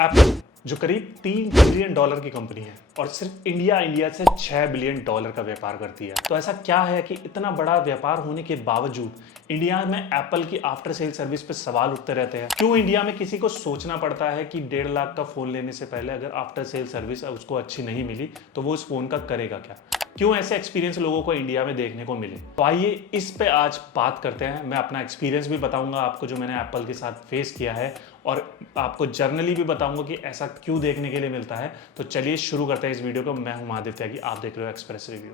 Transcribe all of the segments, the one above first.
Apple जो करीब $3 billion की कंपनी है और सिर्फ इंडिया से $6 बिलियन का व्यापार करती है। तो ऐसा क्या है कि इतना बड़ा व्यापार होने के बावजूद इंडिया में एप्पल की आफ्टर सेल सर्विस पे सवाल उठते रहते हैं। क्यों इंडिया में किसी को सोचना पड़ता है कि 1.5 लाख का फोन लेने से पहले अगर आफ्टर सेल सर्विस उसको अच्छी नहीं मिली तो वो उस फोन का करेगा क्या? क्यों ऐसे एक्सपीरियंस लोगों को इंडिया में देखने को मिले? तो आइए इस पे आज बात करते हैं। मैं अपना एक्सपीरियंस भी बताऊंगा आपको जो मैंने एप्पल के साथ फेस किया है और आपको जर्नली भी बताऊंगा कि ऐसा क्यों देखने के लिए मिलता है। तो चलिए शुरू करते हैं इस वीडियो को। मैं हूं महादेव त्यागी, आप देख रहे हो एक्सप्रेस रिव्यू।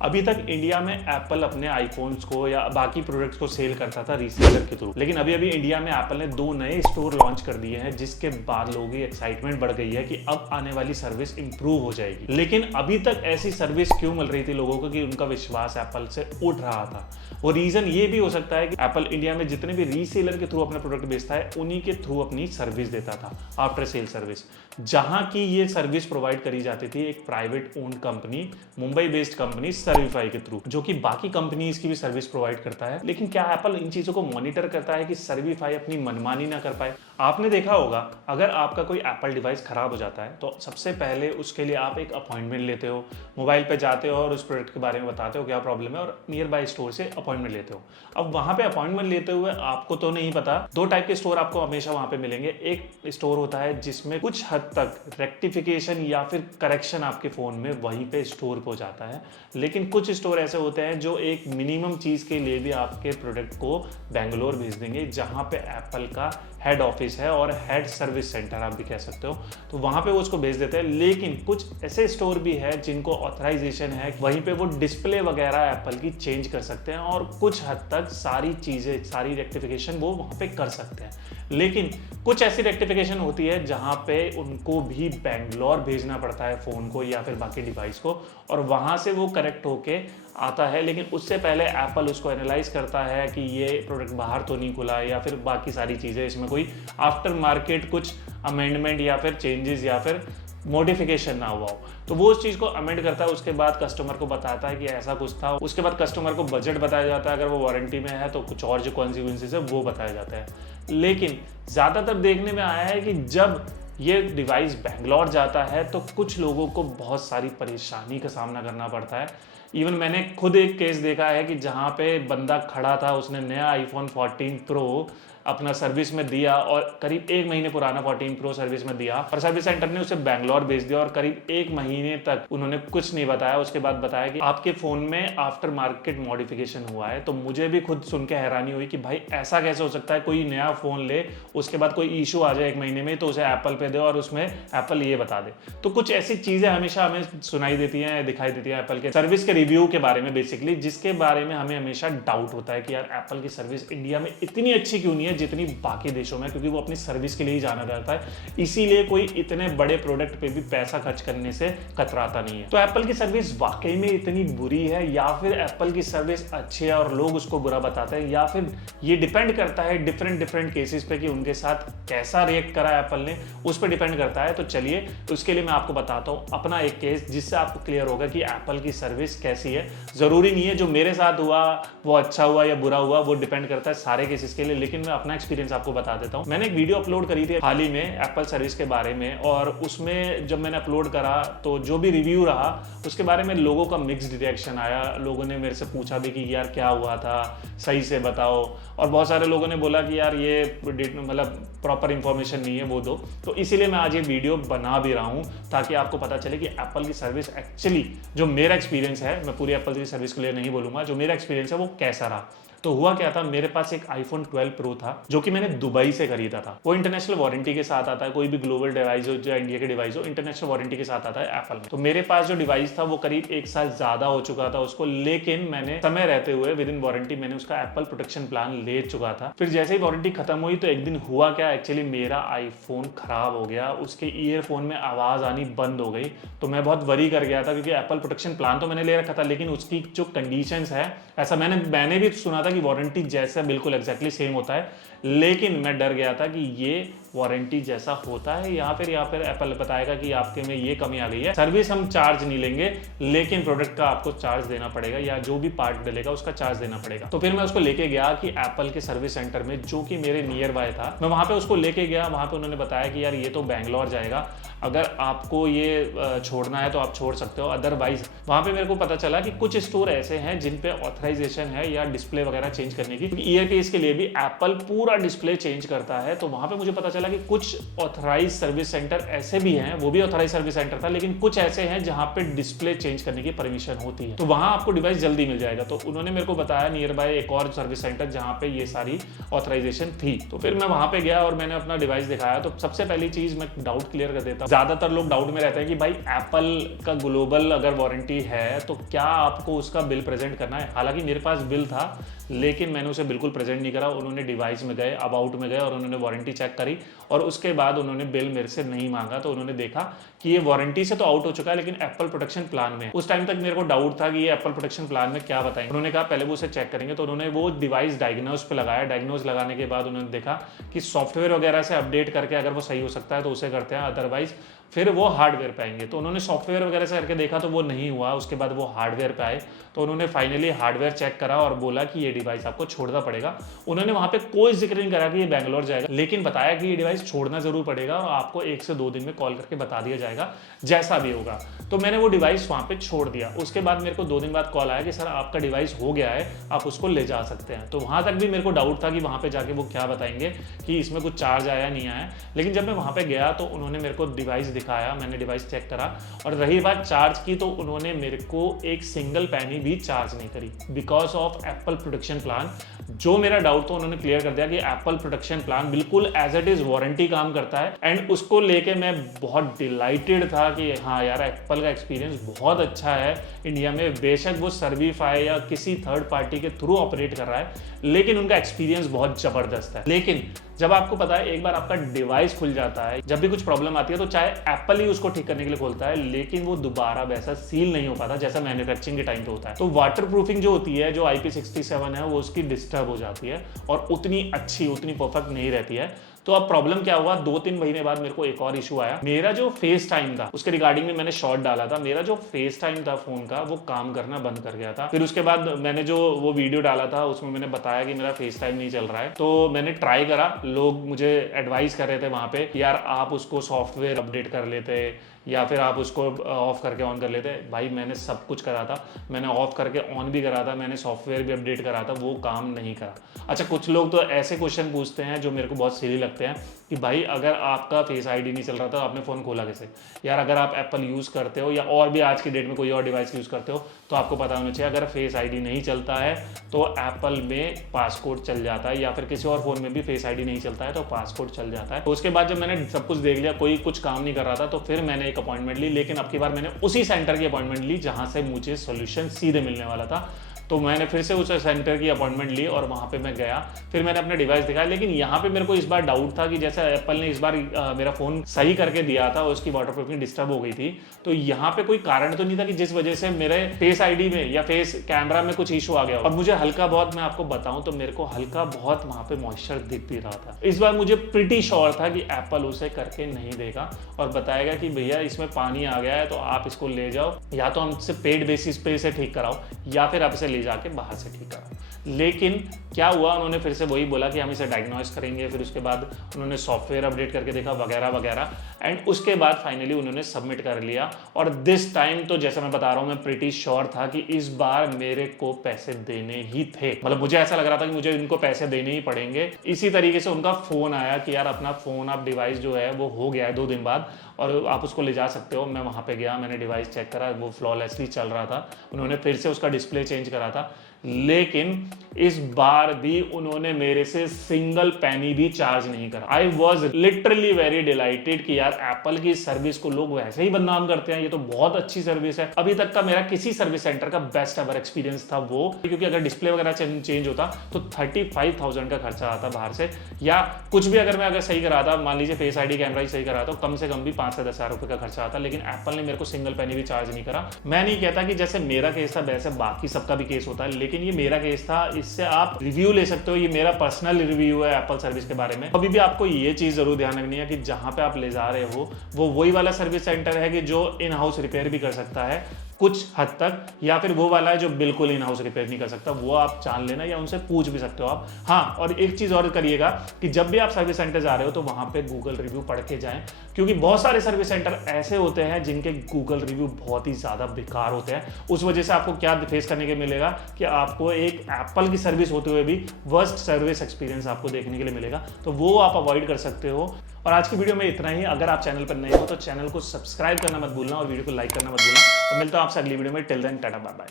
अभी तक इंडिया में एप्पल अपने आईफोन्स को या बाकी प्रोडक्ट्स को सेल करता था रीसेलर के थ्रू, लेकिन अभी इंडिया में एप्पल ने 2 नए स्टोर लॉन्च कर दिए हैं, जिसके बाद लोगों की एक्साइटमेंट बढ़ गई है कि अब आने वाली सर्विस इंप्रूव हो जाएगी। लेकिन अभी तक ऐसी सर्विस क्यों मिल रही थी लोगों को कि उनका विश्वास एप्पल से उठ रहा था? वो रीजन ये भी हो सकता है कि एप्पल इंडिया में जितने भी रीसेलर के थ्रू अपना प्रोडक्ट बेचता है उन्हीं के थ्रू अपनी सर्विस देता था, आफ्टर सेल सर्विस। जहां की ये सर्विस प्रोवाइड करी जाती थी एक private owned company, Mumbai based company Servify के थ्रू, जो कि बाकी कंपनीज की भी सर्विस प्रोवाइड करता है। लेकिन क्या एप्पल इन चीजों को मॉनिटर करता है कि सर्विफाई अपनी मनमानी ना कर पाए? आपने देखा होगा, अगर आपका कोई एप्पल डिवाइस खराब हो जाता है तो सबसे पहले उसके लिए आप एक अपॉइंटमेंट लेते हो, मोबाइल पे जाते हो और उस प्रोडक्ट के बारे में बताते हो क्या प्रॉब्लम है और नियर बाय स्टोर से अपॉइंटमेंट लेते हो। अब वहां पे अपॉइंटमेंट लेते हुए आपको तो नहीं पता, 2 टाइप के स्टोर आपको हमेशा वहां पे मिलेंगे। एक स्टोर होता है जिसमें कुछ हद तक रेक्टिफिकेशन या फिर करेक्शन आपके फोन में वहीं पे स्टोर हो जाता है, लेकिन कुछ स्टोर ऐसे होते हैं जो एक मिनिमम चीज के लिए भी आपके प्रोडक्ट को बेंगलोर भेज देंगे, जहां पे एप्पल का हेड ऑफिस है और हेड सर्विस सेंटर आप भी कह सकते हो। तो वहां पे वो उसको भेज देते हैं। लेकिन कुछ ऐसे स्टोर भी है जिनको ऑथराइजेशन है, वहीं पे वो डिस्प्ले वगैरह एप्पल की चेंज कर सकते हैं और कुछ हद तक सारी चीजें, सारी रेक्टिफिकेशन वो वहां पे कर सकते हैं। लेकिन कुछ ऐसी रेक्टिफिकेशन होती है जहां पे उनको भी बेंगलोर भेजना पड़ता है फोन को या फिर बाकी डिवाइस को, और वहां से वो करेक्ट होके आता है। लेकिन उससे पहले एप्पल उसको एनालाइज करता है कि ये प्रोडक्ट बाहर तो नहीं खुला है या फिर बाकी सारी चीज़ें, इसमें कोई आफ्टर मार्केट कुछ अमेंडमेंट या फिर चेंजेस या फिर मॉडिफिकेशन ना हुआ हो। तो वो उस चीज़ को अमेंड करता है, उसके बाद कस्टमर को बताता है कि ऐसा कुछ था। उसके बाद कस्टमर को बजट बताया जाता है, अगर वो वारंटी में है तो कुछ और जो कॉन्सिक्वेंसेस है वो बताया जाता है। लेकिन ज़्यादातर देखने में आया है कि जब ये डिवाइस बेंगलोर जाता है तो कुछ लोगों को बहुत सारी परेशानी का सामना करना पड़ता है। इवन मैंने खुद एक केस देखा है कि जहाँ पे बंदा खड़ा था, उसने नया आईफोन 14 प्रो अपना सर्विस में दिया और करीब 1 महीने पुराना 14 प्रो सर्विस में दिया और सर्विस सेंटर ने उसे बेंगलोर भेज दिया और करीब 1 महीने तक उन्होंने कुछ नहीं बताया। उसके बाद बताया कि आपके फ़ोन में आफ्टर मार्केट मॉडिफिकेशन हुआ है। तो मुझे भी खुद सुन के हैरानी हुई कि भाई ऐसा कैसे हो सकता है, कोई नया फ़ोन ले, उसके बाद कोई इशू आ जाए 1 महीने में तो उसे एप्पल पे दे और उसमें एप्पल ये बता दे। तो कुछ ऐसी चीज़ें हमेशा हमें सुनाई देती हैं, दिखाई देती हैं एप्पल के सर्विस के रिव्यू के बारे में बेसिकली, जिसके बारे में हमें हमेशा डाउट होता है कि यार एप्पल की सर्विस इंडिया में इतनी अच्छी क्यों नहीं है जितनी बाकी देशों में, क्योंकि वो अपनी सर्विस के लिए ही जाना जाता है। इसीलिए कोई इतने बड़े प्रोडक्ट पे भी पैसा खर्च करने से कतराता नहीं है। तो एप्पल की सर्विस वाकई में इतनी बुरी है या फिर एप्पल की सर्विस अच्छी है और लोग उसको बुरा बताते हैं, या फिर ये डिपेंड करता है डिफरेंट केसेस पे कि उनके साथ कैसा रिएक्ट करा एप्पल ने, उस पर डिपेंड करता है। तो चलिए उसके लिए मैं आपको बताता हूँ अपना एक केस, जिससे आपको क्लियर होगा कि एप्पल की सर्विस कैसी है। जरूरी नहीं है जो मेरे साथ हुआ वो अच्छा हुआ या बुरा हुआ, वो डिपेंड करता है सारे केसेस के लिए। लेकिन मैं अपना एक्सपीरियंस आपको बता देता हूं। मैंने एक वीडियो अपलोड करी थी हाल ही में एप्पल सर्विस के बारे में, और उसमें जब मैंने अपलोड करा तो जो भी रिव्यू रहा उसके बारे में लोगों का मिक्स्ड रिएक्शन आया। लोगों ने मेरे से पूछा भी कि यार क्या हुआ था, सही से बताओ, और बहुत सारे लोगों ने बोला कि यार ये मतलब प्रॉपर इंफॉर्मेशन नहीं है, वो दो। तो इसीलिए मैं आज ये वीडियो बना भी रहा हूं ताकि आपको पता चले कि एप्पल की सर्विस एक्चुअली, जो मेरा एक्सपीरियंस है, मैं पूरी एप्पल की सर्विस के लिए नहीं बोलूंगा, जो मेरा एक्सपीरियंस है वो कैसा रहा। तो हुआ क्या था, मेरे पास एक आईफोन 12 प्रो था जो कि मैंने दुबई से खरीदा था। वो इंटरनेशनल वारंटी के साथ आता है, कोई भी ग्लोबल डिवाइस हो या इंडिया के डिवाइस हो, इंटरनेशनल वारंटी के साथ आता है एप्पल में। तो मेरे पास जो डिवाइस था वो करीब 1 साल ज्यादा हो चुका था उसको, लेकिन मैंने समय रहते हुए विद इन वारंटी मैंने उसका एप्पल प्रोटेक्शन प्लान ले चुका था। फिर जैसे ही वारंटी खत्म हुई तो एक दिन हुआ क्या, एक्चुअली मेरा आईफोन खराब हो गया, उसके ईयरफोन में आवाज आनी बंद हो गई। तो मैं बहुत वरी कर गया था क्योंकि एप्पल प्रोटेक्शन प्लान तो मैंने ले रखा था, लेकिन उसकी जो कंडीशंस है, ऐसा मैंने भी सुना था कि वारंटी जैसा बिल्कुल एग्जैक्टली सेम होता है, लेकिन मैं डर गया था कि ये वारंटी जैसा होता है या फिर एप्पल बताएगा कि आपके में ये कमी आ गई है, सर्विस हम चार्ज नहीं लेंगे लेकिन प्रोडक्ट का आपको चार्ज देना पड़ेगा या जो भी पार्ट डलेगा उसका चार्ज देना पड़ेगा। तो फिर मैं उसको लेके गया कि एप्पल के सर्विस सेंटर में जो कि मेरे नियर बाय था, मैं वहां पे उसको लेके गया। वहां पे उन्होंने बताया कि यार ये तो बैंगलोर जाएगा, अगर आपको ये छोड़ना है तो आप छोड़ सकते हो, अदरवाइज वहां पे मेरे को पता चला कि कुछ स्टोर ऐसे हैं जिन पे ऑथराइजेशन है या डिस्प्ले वगैरह चेंज करने की। ईयर केस के लिए भी एप्पल पूरा डिस्प्ले चेंज करता है। तो वहां पे मुझे पता चला कि कुछ ऑथराइज सर्विस सेंटर ऐसे भी हैं, वो भी ऑथराइज सर्विस सेंटर था, लेकिन कुछ ऐसे हैं जहां पे डिस्प्ले चेंज करने की परमिशन होती है, तो वहां आपको डिवाइस जल्दी मिल जाएगा। तो उन्होंने मेरे को बताया नियर बाय एक और सर्विस सेंटर जहां पे ये सारी ऑथराइजेशन थी। तो फिर मैं वहां पे गया और मैंने अपना डिवाइस दिखाया। तो सबसे पहली चीज मैं डाउट क्लियर कर देता हूं। ज्यादातर लोग डाउट में रहते हैं कि भाई एप्पल का ग्लोबल अगर वारंटी है तो क्या आपको उसका बिल प्रेजेंट करना है। हालांकि मेरे पास बिल था लेकिन मैंने उसे बिल्कुल प्रेजेंट नहीं करा। उन्होंने डिवाइस में गए, अबाउट में गए और उन्होंने वारंटी चेक करी और उसके बाद उन्होंने बिल मेरे से नहीं मांगा। तो उन्होंने देखा कि ये वारंटी से तो आउट हो चुका है लेकिन एप्पल प्रोटेक्शन प्लान में है। उस टाइम तक मेरे को डाउट था कि ये एप्पल प्रोटेक्शन प्लान में क्या बताएंगे। उन्होंने कहा पहले वो उसे चेक करेंगे। तो उन्होंने वो डिवाइस डायग्नोज पे लगाया। डायग्नोज लगाने के बाद उन्होंने देखा कि सॉफ्टवेयर वगैरह से अपडेट करके अगर वो सही हो सकता है तो उसे करते हैं, अदरवाइज फिर वो हार्डवेयर पे आएंगे। तो उन्होंने सॉफ्टवेयर वगैरह से करके देखा तो वो नहीं हुआ। उसके बाद वो हार्डवेयर पे आए तो उन्होंने फाइनली हार्डवेयर चेक करा और बोला कि ये डिवाइस आपको छोड़ना पड़ेगा। उन्होंने वहां पे कोई जिक्र नहीं करा कि ये बैंगलोर जाएगा, लेकिन बताया कि ये डिवाइस छोड़ना जरूर पड़ेगा और आपको 1 से 2 दिन में कॉल करके बता दिया जाएगा जैसा भी होगा। तो मैंने वो डिवाइस वहां पे छोड़ दिया। उसके बाद मेरे को 2 दिन बाद कॉल आया कि सर आपका डिवाइस हो गया है, आप उसको ले जा सकते हैं। तो वहां तक भी मेरे को डाउट था कि वहां पे जाके वो क्या बताएंगे कि इसमें कुछ चार्ज आया नहीं आया। लेकिन जब मैं वहां पे गया तो उन्होंने मेरे को डिवाइस दिखाया, मैंने डिवाइस चेक करा। और रही बात चार्ज की तो उन्होंने मेरे को एक सिंगल पैनी भी चार्ज नहीं करी because of Apple protection plan. जो मेरा डाउट था उन्होंने क्लियर कर दिया कि एप्पल प्रोटेक्शन प्लान बिल्कुल एज इट इज वारंटी काम करता है। एंड उसको लेके मैं बहुत डिलाइटेड था कि हाँ यार एप्पल का एक्सपीरियंस बहुत अच्छा है इंडिया में। बेशक वो सर्वीफाई या किसी थर्ड पार्टी के थ्रू ऑपरेट कर रहा है लेकिन उनका एक्सपीरियंस बहुत जबरदस्त है। लेकिन जब आपको पता है एक बार आपका डिवाइस खुल जाता है, जब भी कुछ प्रॉब्लम आती है तो चाहे एप्पल ही उसको ठीक करने के लिए खोलता है लेकिन वो दोबारा वैसा सील नहीं हो पाता जैसा मैन्युफैक्चरिंग के टाइम पे होता है। तो वाटर प्रूफिंग जो होती है, जो IP67 है, वो उसकी डिस्टर्ब हो जाती है और उतनी अच्छी, उतनी परफेक्ट नहीं रहती है। तो अब प्रॉब्लम क्या हुआ, 2-3 महीने बाद मेरे को एक और इशू आया। मेरा जो फेस टाइम था उसके रिगार्डिंग में मैंने शॉर्ट डाला था, मेरा जो फेस टाइम था फोन का वो काम करना बंद कर गया था। फिर उसके बाद मैंने जो वो वीडियो डाला था उसमें मैंने बताया कि मेरा फेस टाइम नहीं चल रहा है। तो मैंने ट्राई करा, लोग मुझे एडवाइस कर रहे थे वहां पे यार आप उसको सॉफ्टवेयर अपडेट कर लेते या फिर आप उसको ऑफ करके ऑन कर लेते। भाई मैंने सब कुछ करा था, मैंने ऑफ करके ऑन भी करा था, मैंने सॉफ्टवेयर भी अपडेट करा था, वो काम नहीं करा। अच्छा, कुछ लोग तो ऐसे क्वेश्चन पूछते हैं जो मेरे को बहुत सिली लगते हैं कि भाई अगर आपका फेस आईडी नहीं चल रहा था आपने फ़ोन खोला कैसे। यार अगर आप एप्पल यूज़ करते हो या और भी आज की डेट में कोई और डिवाइस यूज़ करते हो तो आपको पता होना चाहिए अगर फेस आईडी नहीं चलता है तो एप्पल में पासकोड चल जाता है, या फिर किसी और फोन में भी फेस आईडी नहीं चलता है तो पासकोड चल जाता है। तो उसके बाद जब मैंने सब कुछ देख लिया, कोई कुछ काम नहीं कर रहा था, तो फिर मैंने एक अपॉइंटमेंट ली। लेकिन अब की बार मैंने उसी सेंटर की अपॉइंटमेंट ली जहां से मुझे सोल्यूशन सीधे मिलने वाला था। तो मैंने फिर से उस सेंटर की अपॉइंटमेंट ली और वहां पे मैं गया, फिर मैंने अपने डिवाइस दिखाया। लेकिन यहाँ पे मेरे को इस बार डाउट था कि जैसे एप्पल ने इस बार मेरा फोन सही करके दिया था, उसकी वाटरप्रूफिंग डिस्टर्ब हो गई थी, तो यहाँ पे कोई कारण तो नहीं था कि जिस वजह से मेरे फेस आईडी में या फेस कैमरा में कुछ इशू आ गया। और मुझे हल्का बहुत, मैं आपको बताऊं तो मेरे को हल्का बहुत वहां पे मॉइस्चर दिख भी रहा था। इस बार मुझे प्रिटी श्योर था कि एप्पल उसे करके नहीं देगा और बताएगा कि भैया इसमें पानी आ गया है तो आप इसको ले जाओ, या तो हमसे पेड बेसिस पे इसे ठीक कराओ या फिर आप इसे ले जाके बाहर से ठीक कराओ। लेकिन क्या हुआ, उन्होंने फिर से वही बोला कि हम इसे डायग्नोज करेंगे। फिर उसके बाद उन्होंने सॉफ्टवेयर अपडेट करके देखा वगैरह वगैरह, एंड उसके बाद फाइनली उन्होंने सबमिट कर लिया। और दिस टाइम तो जैसे मैं बता रहा हूँ, मैं प्रीटी श्योर था कि इस बार मेरे को पैसे देने ही थे। मतलब मुझे ऐसा लग रहा था कि मुझे इनको पैसे देने ही पड़ेंगे। इसी तरीके से उनका फोन आया कि यार अपना फोन, आप डिवाइस जो है वो हो गया है 2 दिन बाद और आप उसको ले जा सकते हो। मैं वहां पे गया, मैंने डिवाइस चेक करा, वो फ्लॉलेसली चल रहा था। उन्होंने फिर से उसका डिस्प्ले चेंज करा था, लेकिन इस बार भी उन्होंने मेरे से सिंगल पैनी भी चार्ज नहीं करा। I was literally very dilated कि यार एप्पल की सर्विस को लोग वैसे ही बदनाम करते हैं, ये तो बहुत अच्छी सर्विस है। अभी तक का मेरा किसी सर्विस सेंटर का बेस्ट एवर एक्सपीरियंस था वो, क्योंकि अगर डिस्प्ले वगैरह चेंज होता तो 35,000 का खर्चा आता बाहर से, या कुछ भी अगर सही कराता, मान लीजिए फेस आईडी कैमरा ही सही करा तो कम से कम भी 5 से 10 हज़ार रुपए का खर्चा आता। लेकिन एप्पल ने मेरे को सिंगल पैनी भी चार्ज नहीं करा। मैं नहीं कहता कि जैसे मेरा केस था वैसे बाकी सबका भी केस होता है, लेकिन लेकिन ये मेरा केस था, इससे आप रिव्यू ले सकते हो, ये मेरा पर्सनल रिव्यू है एप्पल सर्विस के बारे में। अभी भी आपको ये चीज़ ज़रूर ध्यान रखनी है कि जहाँ पे आप ले जा रहे हो वो वही वाला सर्विस सेंटर है कि जो इन हाउस रिपेयर भी कर सकता है कुछ हद तक, या फिर वो वाला है जो बिल्कुल इन हाउस रिपेयर नहीं कर सकता। वो आप जान लेना या उनसे पूछ भी सकते हो आप। हाँ, और एक चीज़ और करिएगा कि जब भी आप सर्विस सेंटर जा रहे हो तो वहाँ पे गूगल रिव्यू पढ़ के जाएं, क्योंकि बहुत सारे सर्विस सेंटर ऐसे होते हैं जिनके गूगल रिव्यू बहुत ही ज़्यादा बेकार होते हैं। उस वजह से आपको क्या फेस करने के मिलेगा कि आपको एक एप्पल की सर्विस होते हुए भी वर्स्ट सर्विस एक्सपीरियंस आपको देखने के लिए मिलेगा, तो वो आप अवॉइड कर सकते हो। और आज की वीडियो में इतना ही। अगर आप चैनल पर नए हो तो चैनल को सब्सक्राइब करना मत भूलना और वीडियो को लाइक करना मत भूलना। और मिलता हूं आपसे अगली वीडियो में। Till then tata bye bye.